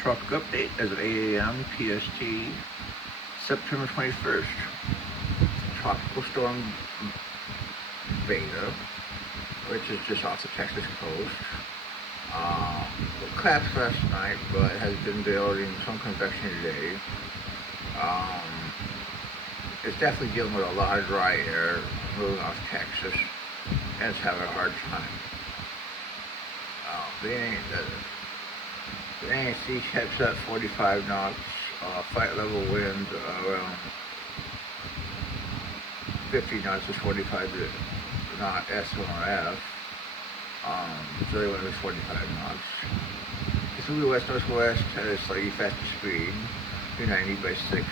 Tropic update as of 8 a.m. PST, September 21st. Tropical storm Beta, which is just off the Texas coast. It collapsed last night, but has been building some convection today. It's definitely dealing with a lot of dry air moving off Texas, and it's having a hard time. The ANC kept at 45 knots, flight level wind around 50 knots to 45 knot SRF. So they went with 45 knots. It's moving west-northwest at a slightly faster speed, 290 by 6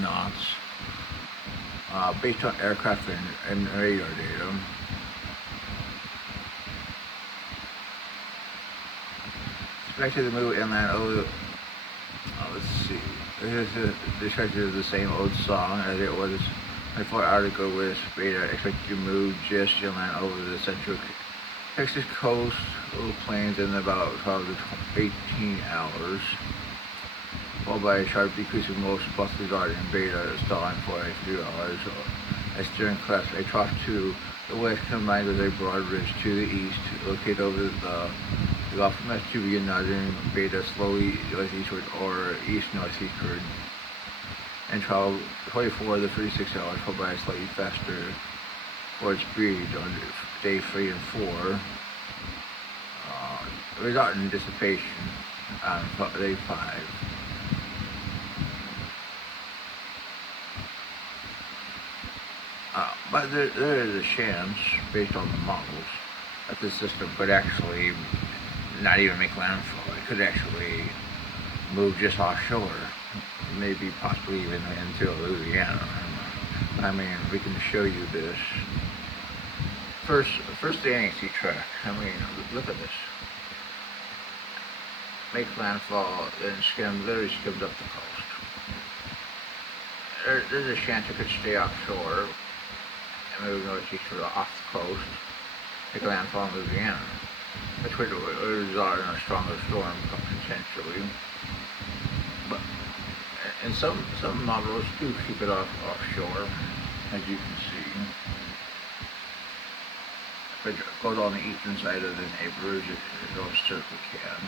knots, based on aircraft and radar data. Expected to move inland over. Let's see. This is the same old song as it was 24 hours ago with Beta. Expected to move just inland over the central Texas coast, little plains in about 12 to 18 hours. Followed by a sharp decrease in most buses are in Beta, stalling for a few hours. As during collapse, a trough to the west combined with a broad ridge to the east, located over the Gulf of Mexico, begin northern Beta slowly northeastward or east-northeastward, and travel 24 to 36 hours, followed by a slightly faster forward speed on day 3 and 4, resulting in dissipation on day 5. But there is a chance, based on the models, that the system could actually not even make landfall. It could actually move just offshore, maybe possibly even into Louisiana. I mean, we can show you this. First the ANC track. I mean, look at this. Make landfall and literally skimmed up the coast. There's a chance it could stay offshore and move northeastward off the coast, make landfall in Louisiana. Which would result in a stronger storm potentially. But and some models do keep it offshore, as you can see. If it goes on the eastern side of the neighbors, it most certainly can.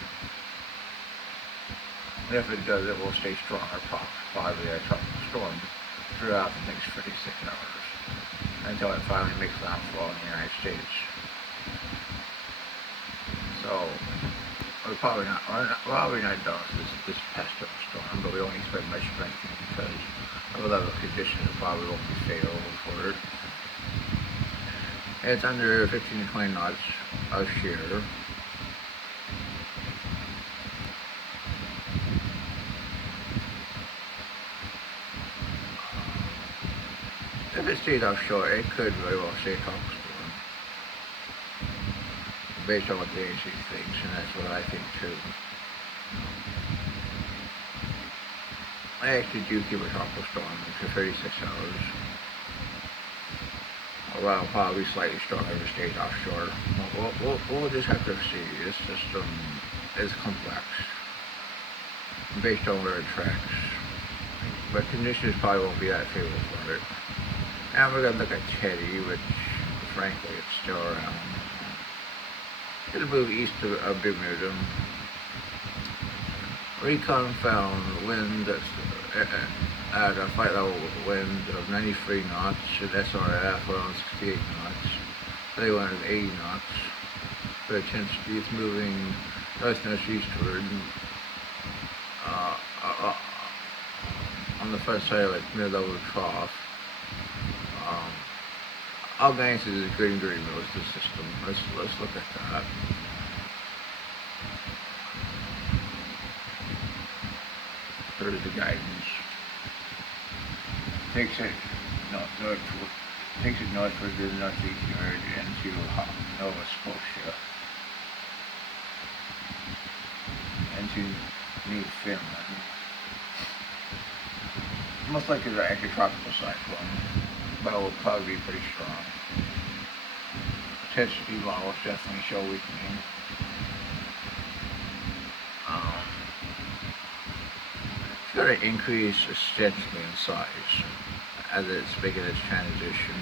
And if it does, it will stay stronger, probably a tropical storm throughout the next 36 hours, until it finally makes landfall in the United States. So, we're probably not done with this past storm, but we don't expect much strengthening because of the level of conditions probably won't be favorable for it. It's under 15 to 20 knots of shear. If it stays offshore, it could very well stay a tropical storm, based on what the ANC thinks, and that's what I think too. I actually do keep a tropical storm for 36 hours. Well, probably slightly stronger if it stays offshore. We'll just have to see. This system is complex, based on where it tracks, but conditions probably won't be that favorable for it. And we're going to look at Teddy, which, frankly, it's still around. It'll move east of Bermuda. Recon found wind at a flight level wind of 93 knots at SRF around 68 knots. They went at 80 knots. The intensity is moving north-northeastward on the front side of like mid-level trough. Albanese is a green most of the system. Let's look at that. There's the guidance. Takes it northward to the northeastward into Nova Scotia, into Newfoundland. Most likely it's an anti-tropical cyclone, but it will probably be pretty strong. Intensity models definitely show weakening. going to increase substantially in size as it's making its transition.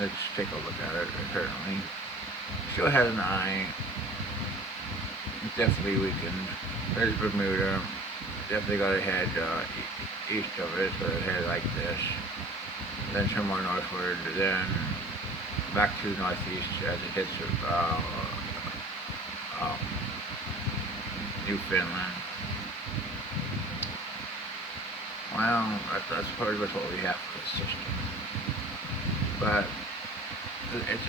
Let's take a look at it. Apparently, still has an eye. Definitely weakened. There's Bermuda. Definitely got to head east of it, so it head like this. Then some more northward. Then back to the northeast as it hits um, Newfoundland. Well, that's pretty much what we have for this system. But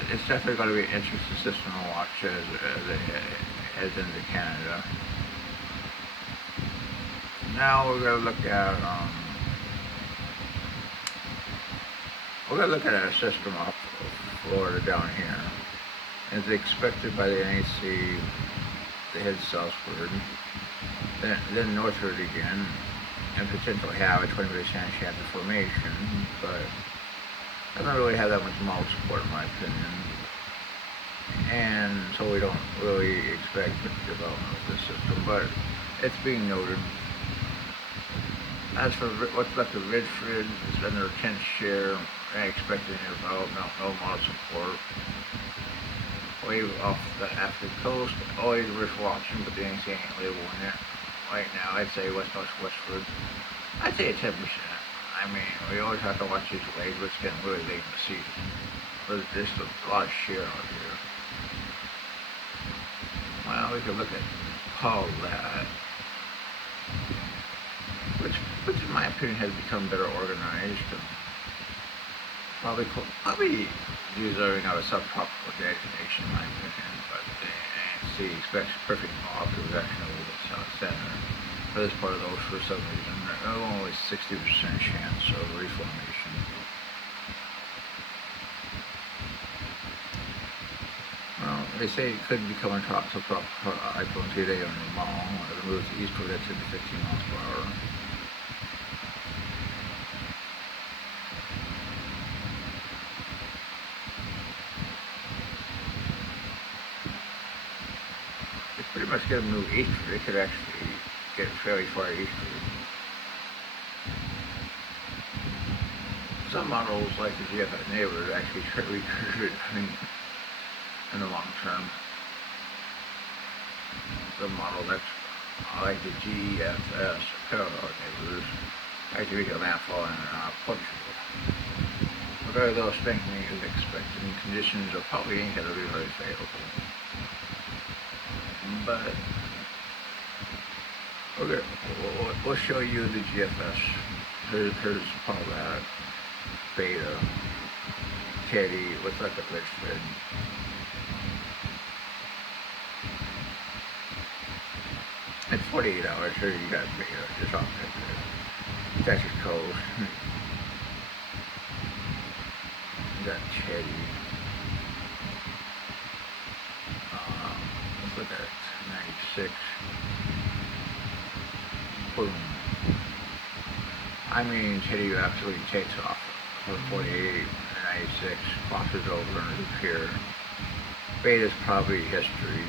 it's definitely going to be an interesting system to watch as it heads into Canada. Now we're going to look at our system off of Florida down here. As expected by the NAC, they head southward, then northward again, and potentially have a 20% chance of formation, but doesn't really have that much model support in my opinion. And so we don't really expect the development of this system, but it's being noted. As for what's left of Ridgeford, it's under 10th share, and expecting development, no model support. Wave off the African coast, always worth watching, but the NC ain't labeling it right now. I'd say westward. I'd say a 10%. I mean, we always have to watch these waves, but it's getting really late in the season. There's just a lot of shear out here. Well, we can look at Paulette, which in my opinion has become better organized. Probably deserving of a subtropical designation in my opinion, but the ANC expects perfect model to possession of the south center. For this part of the ocean, for some reason, there's only 60% chance of reformation. Well, they say it could become a tropical cyclone today on the mall as it moves eastward at 10 to 15 miles per hour. It's pretty much going to move eastward. It could actually get fairly far eastward. Some models, like the GFS neighbor, actually recruited in the long term. Some models, like the GFS parallel neighbors, actually make a landfall in Portugal. Whatever those strengthening is expected, and conditions are probably ain't going to be very favorable. But okay, we'll show you the GFS. Here's Paulette, Beta, Teddy, what's like a Richmond. At 48 hours, here you got Beta, just off the Texas coast. You got Teddy. Let's look at 96. Boom. I mean, Teddy absolutely takes off from 48 and 96, crosses over and is here. Beta's probably history.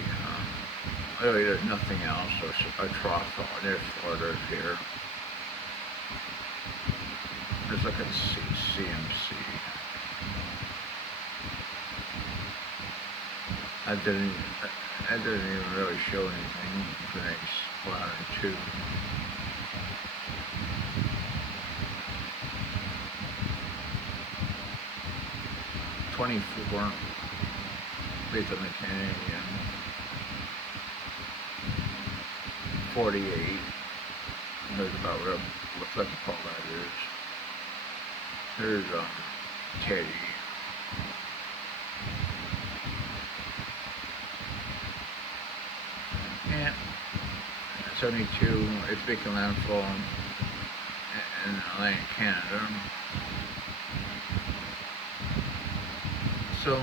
Really, there's nothing else. There's a trough near Florida here. Let's look at CMC. That didn't even really show anything for the next 102. $24 based on the Canadian. 48. There's about what looks like a Paulette is. Here's Teddy. And 72, it's making landfall in Atlantic Canada. So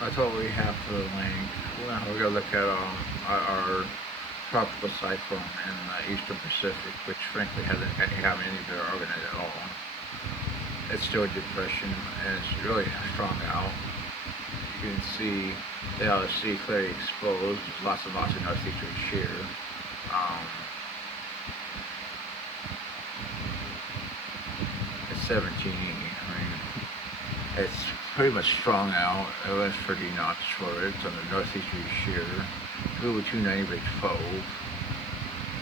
that's all we have for the link. Well, we're gonna look at our tropical cyclone in the Eastern Pacific, which frankly hasn't any better organized at all. It's still a depression, and it's really strong out. You can see the LSC clearly exposed. There's lots of northeastern shear. 17. I mean, it's pretty much strong out. It was 30 knots for it. It's on the northeasterly shear. Flew with 290 by 12.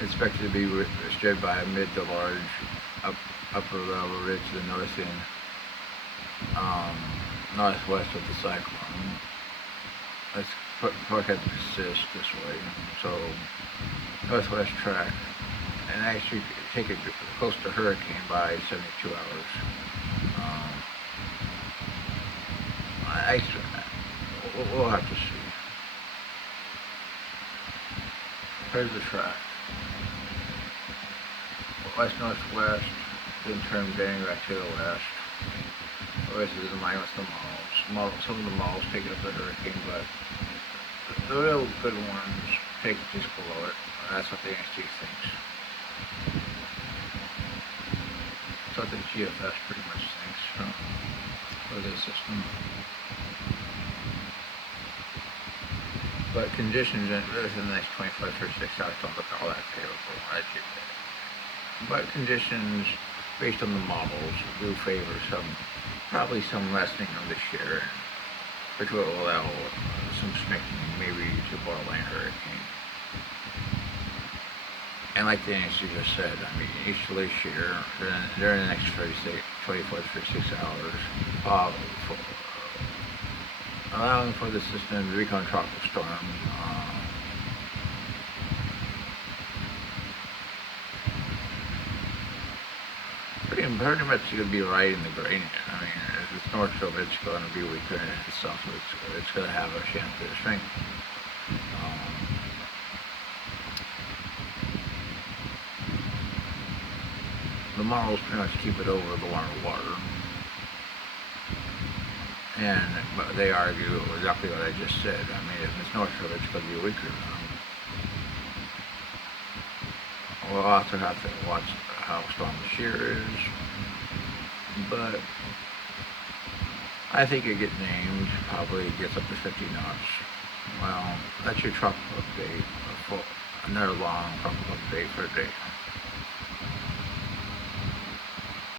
Expected to be steered by a mid to large upper level ridge to the north end, northwest of the cyclone. That's forecast to persist this way. So northwest track, and actually take it close to hurricane by 72 hours. We'll have to see. Here's the track. West northwest, then turn bending back to the west. West is in line with the malls. Some of the malls take it up the hurricane, but the real good ones take just below it. That's what the NHC thinks. That's what the GFS pretty much thinks for this system. But conditions in the next 25, 36 hours don't look all that favorable. But conditions based on the models do favor probably some lessening of the shear, which will allow some snaking maybe to borderline hurricane. And like the NHC just said, I mean, easterly shear during the next 24 to 36 hours, allowing for the system to become a tropical storm. Pretty much going to be right in the gradient. I mean, if it's north of it, it's going to be weaker, and if it's south of it, it's going to have a chance of strength. The models pretty much keep it over the water. But they argue exactly what I just said. I mean, if it's north of it, it's going to be weaker. We'll also have to watch how strong the shear is. But I think it gets named, probably gets up to 50 knots. Well, that's your tropical update, another long tropical update for a day.